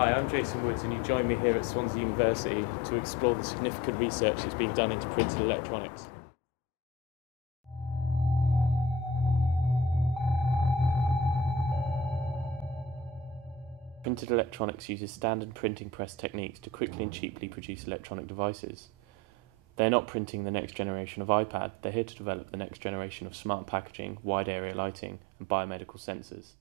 Hi, I'm Jason Woods and you join me here at Swansea University to explore the significant research that's being done into printed electronics. Printed electronics uses standard printing press techniques to quickly and cheaply produce electronic devices. They're not printing the next generation of iPad, they're here to develop the next generation of smart packaging, wide area lighting and biomedical sensors.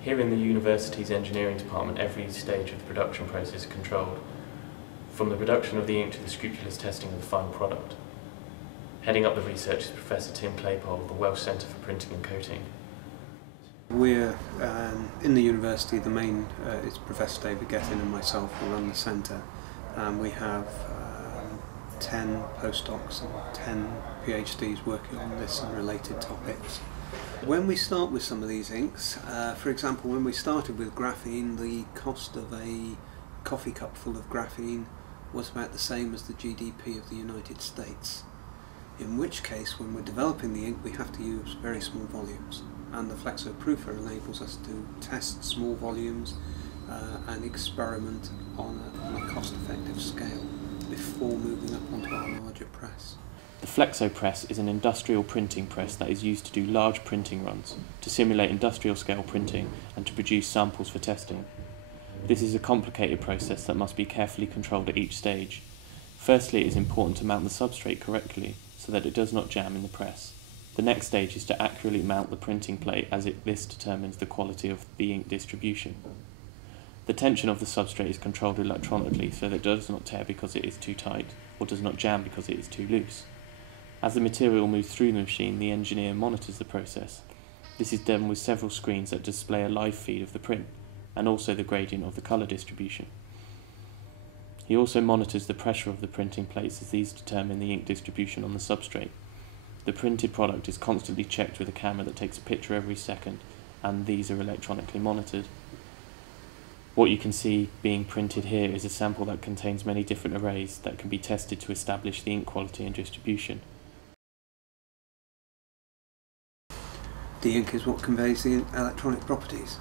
Here in the university's engineering department, every stage of the production process is controlled, from the production of the ink to the scrupulous testing of the final product. Heading up the research is Professor Tim Claypole of the Welsh Centre for Printing and Coating. We're in the university, the main is Professor David Gethin and myself who run the centre, and we have 10 postdocs and 10 PhDs working on this and related topics. When we start with some of these inks, for example, when we started with graphene, the cost of a coffee cup full of graphene was about the same as the GDP of the United States. In which case, when we're developing the ink, we have to use very small volumes. And the flexoproofer enables us to test small volumes and experiment on a cost-effective scale before moving up onto our larger press. The flexo press is an industrial printing press that is used to do large printing runs, to simulate industrial scale printing and to produce samples for testing. This is a complicated process that must be carefully controlled at each stage. Firstly, it is important to mount the substrate correctly so that it does not jam in the press. The next stage is to accurately mount the printing plate as this determines the quality of the ink distribution. The tension of the substrate is controlled electronically so that it does not tear because it is too tight or does not jam because it is too loose. As the material moves through the machine, the engineer monitors the process. This is done with several screens that display a live feed of the print and also the gradient of the colour distribution. He also monitors the pressure of the printing plates as these determine the ink distribution on the substrate. The printed product is constantly checked with a camera that takes a picture every second, and these are electronically monitored. What you can see being printed here is a sample that contains many different arrays that can be tested to establish the ink quality and distribution. The ink is what conveys the electronic properties.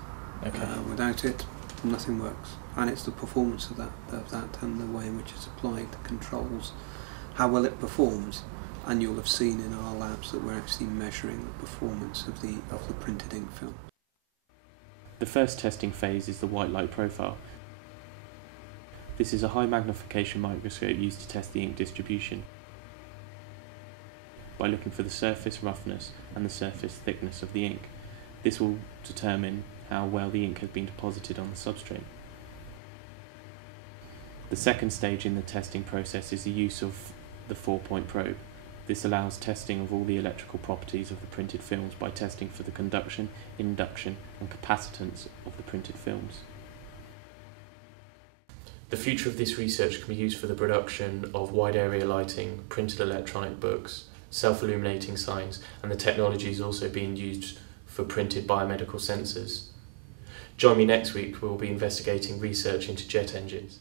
Okay. Without it, nothing works. And it's the performance of that and the way in which it's applied that controls how well it performs. And you'll have seen in our labs that we're actually measuring the performance of the printed ink film. The first testing phase is the white light profile. This is a high magnification microscope used to test the ink distribution by looking for the surface roughness and the surface thickness of the ink. This will determine how well the ink has been deposited on the substrate. The second stage in the testing process is the use of the 4-point probe. This allows testing of all the electrical properties of the printed films by testing for the conduction, induction and capacitance of the printed films. The future of this research can be used for the production of wide area lighting, printed electronic books, self-illuminating signs, and the technology is also being used for printed biomedical sensors. Join me next week where we'll be investigating research into jet engines.